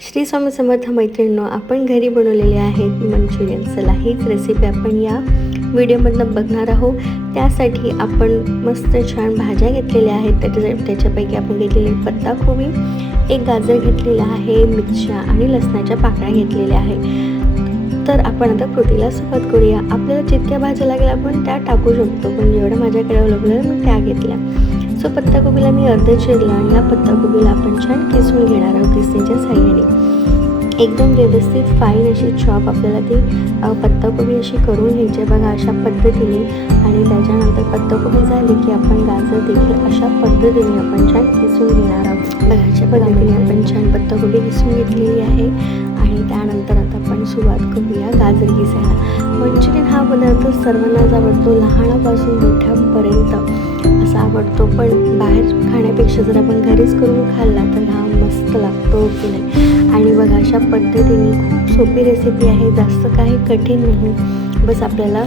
श्री स्वामी समर्थ मैत्रिणींनो, आपण घरी बनवलेले आहेत मंचुरियन. चला हीच रेसिपी आपण या व्हिडिओमधनं बघणार आहोत. त्यासाठी आपण मस्त छान भाज्या घेतलेल्या आहेत. त्याच्यापैकी आपण घेतलेले पत्ताकोबी, एक गाजर घेतलेला आहे, मिरच्या आणि लसणाच्या पाकळ्या घेतलेल्या आहे. तर आपण आता कृतीला सुरुवात करूया. आपल्याला जितक्या भाज्या लागल्या आपण त्या टाकू शकतो, पण जेवढं माझ्याकडे अवेलेबल मी त्या घेतल्या. सो पत्ताकोबीला मी अर्ध चिरला आणि या पत्ताकोबीला आपण छान किसून घेणार आहोत किसणीच्या साहाय्याने. एकदम व्यवस्थित फाईन अशी चॉप आपल्याला ती पत्ताकोबी अशी करून घ्यायची बघा, अशा पद्धतीने. आणि त्याच्यानंतर पत्ताकोबी झाली की आपण गाजर देखील अशा पद्धतीने आपण छान किसून घेणार आहोत. बघा अशा पद्धतीने आपण छान पत्ताकोबी किसून घेतलेली आहे. आणि त्यानंतर आता आपण सुरुवात करूया गाजर किसायला. मंचुरियन हा पदार्थ सर्वांनाच आवडतो, लहानापासून मोठ्यापर्यंत असा आवडतो. पण बाहेर खाण्यापेक्षा जर आपण घरीच करून खाल्ला तर हा मस्त लागतो की नाही. आणि बघा अशा पद्धतीने खूप सोपी रेसिपी आहे, जास्त काही कठीण नाही. बस आपल्याला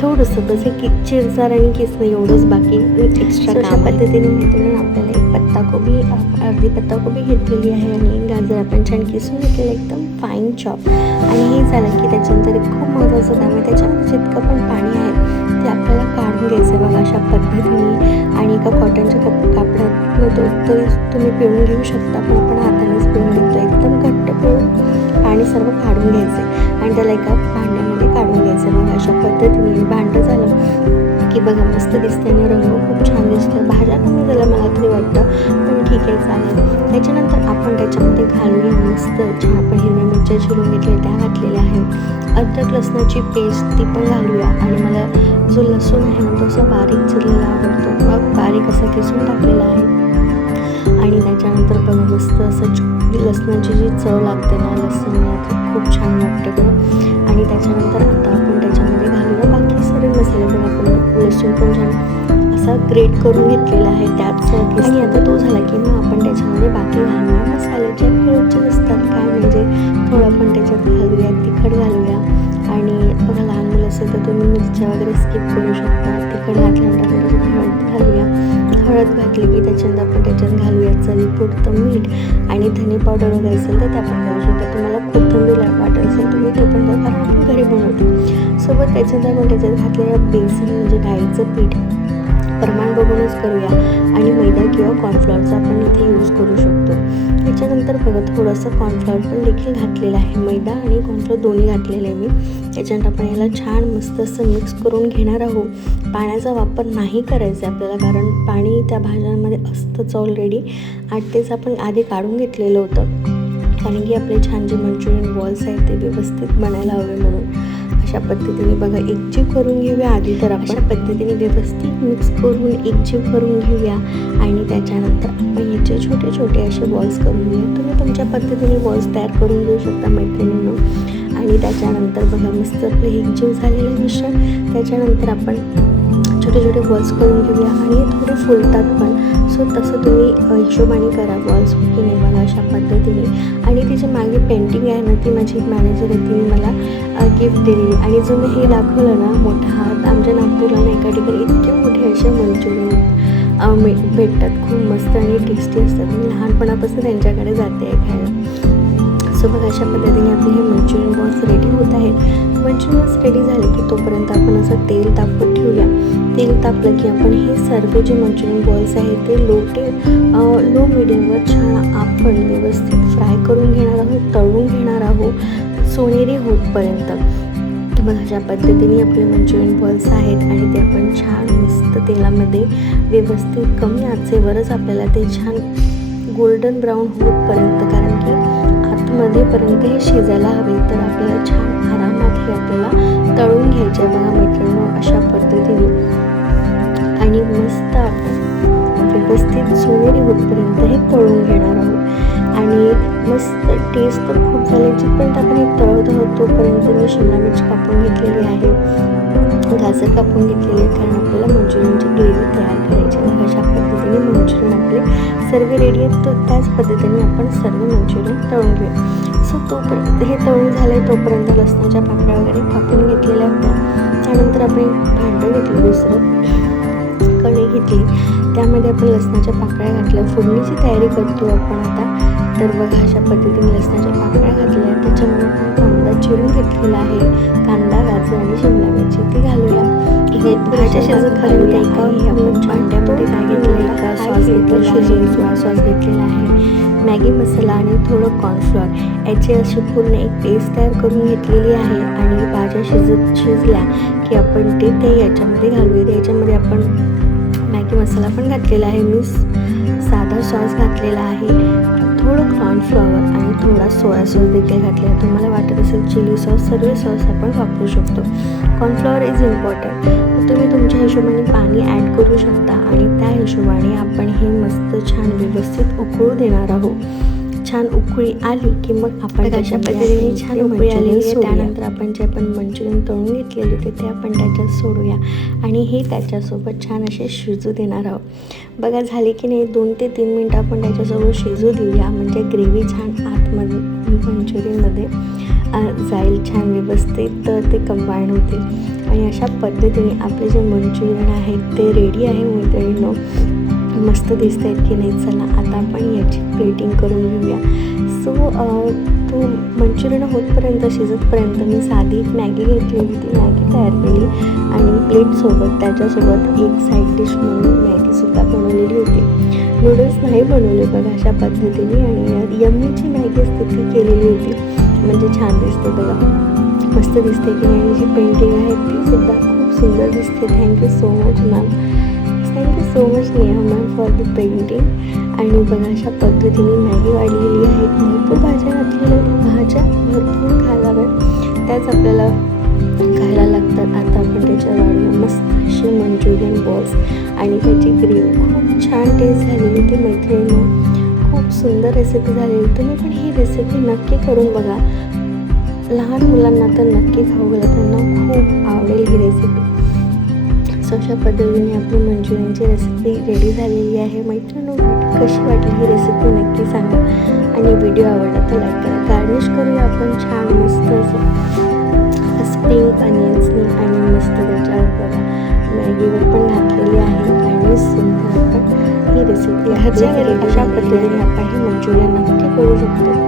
थोडंसं बस एक चिरचार आणि किसणं एवढंच बाकी एक्स्ट्रा. अशा पद्धतीने मित्रांनो आपल्याला एक पत्ताकोबी, अर्धी पत्ताकोबी घेतलेली आहे आणि गाजर आपण छान किसून घेतलेलं एकदम फाईन चॉप. आणि हे झालं की त्याच्यानंतर खूप महत्त्वाचं काम आहे, त्याच्यामध्ये जितकं पण पाणी आहे ते आपल्याला काढून घ्यायचं बघा अशा पद्धतीने. आणि एका कॉटनच्या कापडात तरी तुम्ही पिळून घेऊ शकता, पण आपण हातानेच पिळून घेतो. एकदम घट्ट पिळून पाणी सर्व काढून घ्यायचं आणि त्याला एका भांड्यामध्ये काढून घ्यायचं बघा अशा पद्धतीने. भांडं झालं की बघा मस्त दिसते आणि रंग खूप छान दिसतो. भाज्या कमी झाल्या मला तरी वाटतं, पण ठीक आहे चालेल. त्याच्यानंतर आपण त्याच्यामध्ये घालूया मस्त छान. आपण हिरव्या मिरच्या चिरून घेतल्या त्या घातलेल्या आहेत. अद्रक लसणाची पेस्ट ती पण घालूया. आणि मला जो लसूण आहे ना तो असा बारीक चिरलेला आवडतो, मग बारीक असा किसून टाकलेला आहे. आणि त्याच्यानंतर बघा मस्त असं लसणाची जी चव लागते ना लसणाला ती खूप छान वाटते बघा. आणि त्याच्यानंतर आता आपण त्याच्यामध्ये घालूया बाकी सर्व मसाले. पण आपण लसूण पण छान असा ग्रेट करून घेतलेला आहे त्याच. आणि आता तो झाला की मग आपण त्याच्यामध्ये बाकी घालूया मसाले जे रोजचे असतात काय, म्हणजे थोडं आपण त्याच्यात घालूया, तिखट घालूया. आणि बघा लहान मुलं असेल तर तुम्ही मिरच्या वगैरे स्किप करू शकता. तिखट घातल्यानंतर आपण त्याच्यात हळद घालूया. हळद घातली की त्याच्यानंतर आपण त्याच्यात घालूया चवीपुरतं मीठ. आणि धने पावडर वगैरे असेल तर ते आपण घालू शकतो. तुम्हाला कोथिंबीर वाटत असेल तुम्ही ते पण घाला, कारण आपण घरी बनवतो. सोबत त्याच्यानंतर आपण त्याच्यात घातलेलं बेसन म्हणजे डाळीचं पीठ प्रमाण बघूनच करूया. आणि मैदा किंवा कॉर्नफ्लॉवरचा आपण इथे यूज करू शकतो. त्याच्यानंतर बघा थोडंसं कॉर्नफ्लॉवर पण देखील घातलेलं आहे, मैदा आणि कॉर्नफ्लॉवर दोन्ही घातलेले आहे मी. त्याच्यानंतर आपण याला छान मस्त असं मिक्स करून घेणार आहोत. पाण्याचा वापर नाही करायचा आपल्याला, कारण पाणी त्या भाज्यांमध्ये असतंच ऑलरेडी. आणि तेच आपण आधी काढून घेतलेलं होतं, कारण की आपले छान जे मंचुरियन बॉल्स आहेत ते व्यवस्थित बनायला हवे म्हणून. अशा पद्धतीने बघा एकजीव करून घेऊया आधी. तर आपण पद्धतीने व्यवस्थित मिक्स करून एकजीव करून घेऊया. आणि त्याच्यानंतर आपण याचे छोटे छोटे असे बॉल्स करून घेऊया. तुम्ही तुमच्या पद्धतीने बॉल्स तयार करून घेऊ शकता मैत्रिणींनो. आणि त्याच्यानंतर बघा मस्त आपलं एकजीव झालेलं मिश्रण. त्याच्यानंतर आपण छोटे छोटे बॉल्स करून घेऊया आणि थोडे फुलतात पण. सो तसं तुम्ही हिशोबाने करा बॉल्स की नाही बघा अशा पद्धतीने. आणि तिची मागे पेंटिंग आहे ना ती माझी मॅनेजर आहे, तिने मला गिफ्ट दिली. आणि जो मी हे दाखवलं ना मोठा हात, आमच्या नागपूरला ना एका ठिकाणी इतके मोठे असे मंचुरियन भेटतात, खूप मस्त आणि टेस्टी असतात. मी लहानपणापासून त्यांच्याकडे जाते आहे खायला. सो बघा अशा पद्धतीने आपले हे मंचुरियन बॉल्स रेडी होत आहेत. मंचुरियन्स रेडी झाले की तोपर्यंत आपण असं तेल तापत ठेवूया. तेल तापलं की आपण हे सर्व जे मंचुरियन बॉल्स आहेत ते लो मिडियमवर छान आपण व्यवस्थित फ्राय करून घेणार आहोत, तळून घेणार आहोत सोनेरी होतपर्यंत. बघा अशा पद्धतीने आपले मंचुरियन बॉल्स आहेत आणि ते आपण छान मस्त तेलामध्ये व्यवस्थित कमी आचेवरच आपल्याला ते छान गोल्डन ब्राऊन होतपर्यंत, कारण की आतमध्येपर्यंत हे शिजायला हवे. तर आपल्याला छान आरामात हे आपल्याला तळून घ्यायचे बघा मैत्रिणींनो अशा पद्धतीने. आणि मस्त आपण व्यवस्थित सोनेरी होतपर्यंत हे तळून घेणार आहोत. आणि मस्त टेस्ट तर खूप झाली. जिथपर्यंत आपण हे तळत आहोत तोपर्यंत मी शिमला मिरची कापून घेतलेली आहे, गाजर कापून घेतलेली आहे, कारण आपल्याला मंचुरियनची ग्रेव्ही तयार करायची आहे. अशा पद्धतीने मंचुरियन आपले सर्व रेडी आहेत. तर त्याच पद्धतीने आपण सर्व मंचुरियन तळून घेऊ. सो तोपर्यंत हे तळून झाले तोपर्यंत लसणाच्या पाकळ्या वगैरे कापून घेतलेल्या होत्या. त्यानंतर आपण एक भांडं घेतलं, दुसरं कढई घेतली, त्यामध्ये आपण लसणाच्या पाकळ्या घातल्या. फोडणीची तयारी करतो आपण आता. तर बघा अशा पद्धतीने लसणाच्या पाकळ्या घातल्या. त्याच्यामध्ये आपण कांदा चिरून घेतलेला आहे. कांदा, गाजर आणि शिमला मिरची ती घालूया. हे भाज्या शिजवून एका आपण भांड्यामध्ये काय घेतलं, एका सॉस घेतलेला आहे, सोया सॉस घेतलेला आहे, मॅगी मसाला आणि थोडं कॉर्नफ्लॉवर याची अशी पूर्ण एक पेस्ट तयार करून घेतलेली आहे. आणि भाज्या शिजल्या की आपण ते याच्यामध्ये घालूया. याच्यामध्ये आपण मॅगी मसाला पण घातलेला आहे, मी साधा सॉस घातलेला आहे, थोडं कॉर्नफ्लॉवर आणि थोडा सोया सॉस देखील घातलेला आहे. तुम्हाला वाटत असेल चिली सॉस, सर्व सॉस आपण वापरू शकतो. Cornflour is important. तुम्ही तुमच्या हिशोबाने पाणी ॲड करू शकता आणि त्या हिशोबाने आपण हे मस्त छान व्यवस्थित उकळू देणार आहोत. छान उकळी आली की मग आपण अशा पद्धतीने छान उकळी आली आहे. त्यानंतर आपण जे मंचुरियन तळून घेतलेले होते ते आपण त्याच्यात सोडूया आणि हे त्याच्यासोबत छान असे शिजू देणार आहोत. बघा झाले की नाही, 2 ते 3 मिनटं आपण त्याच्यासोबत शिजू देऊया, म्हणजे ग्रेव्ही छान आतमध्ये मंचुरियनमध्ये जाईल, छान व्यवस्थित ते कंबाईन होतील. आणि अशा पद्धतीने आपले जे मंचुरियन आहेत ते रेडी आहे मैत्रिणींनो. मस्त दिसत आहेत की नाही. चला आता आपण याची प्लेटिंग करून घेऊया. सो तो मंचुरियन होतपर्यंत, शिजतपर्यंत मी साधी मॅगी घेतलेली, ती मॅगी तयार केली आणि प्लेटसोबत त्याच्यासोबत एक साईड डिश म्हणून मॅगीसुद्धा बनवलेली होती. नूडल्स नाही बनवले बघा अशा पद्धतीने. आणि यम्मीची मॅगी असते ती केलेली होती, म्हणजे छान दिसते बघा, मस्त दिसते की नाही. आणि जी पेंटिंग आहे ती सुद्धा खूप सुंदर दिसते. Thank you so much ma'am, thank you so much Neha ma'am for the painting. आणि बघा अशा पद्धतीने मॅगी वाढलेली आहे. भरपूर भाज्या घातलेल्या आहेत, भाज्या भरपूर घालाव्यात, त्याच आपल्याला खायला लागतात. आता आपण त्याच्यावर वाढूया मस्त अशी मंचुरियन बॉल्स आणि त्याची ग्रेव्ही खूप छान टेस्ट झालेली होती मैत्रिणींनो. खूप सुंदर रेसिपी झालेली. तुम्ही पण ही रेसिपी नक्की करून बघा. लहान मुलांना तर नक्की खाऊ घाला, त्यांना खूप आवडेल ही रेसिपी. सो अशा पद्धतीने आपली मंचुरियनची रेसिपी रेडी झालेली आहे. मैत्रिणींनो कशी वाटली ही रेसिपी नक्की सांगा आणि व्हिडिओ आवडला तर लाईक करा. गार्निश करूया आपण छान मस्त असं स्प्रिंग अनियन्सनी आणि मस्त त्याच्यावर बघा मॅगीवर पण घातलेली आहे. आणि सुंदर आपण ही रेसिपी घरच्या घरी अशा पद्धतीने आपण ही मंचुरियन नक्की करू शकतो.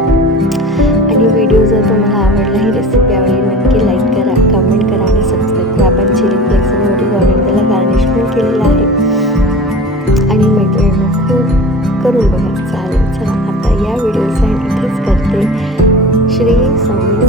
आणि व्हिडिओ जर तुम्हाला आवडला, ही रेसिपी आवडली, नक्की लाईक करा, कमेंट करा आणि सबस्क्राईब करा. आपण चिली फ्लेक्स आणि मोठी गॉर्डन त्याला गार्निश पण केलेलं आहे. आणि मैत्रिणींना खूप करून बघा. चालेल, चला आता या व्हिडिओचा इथेच करते. श्री स्वामी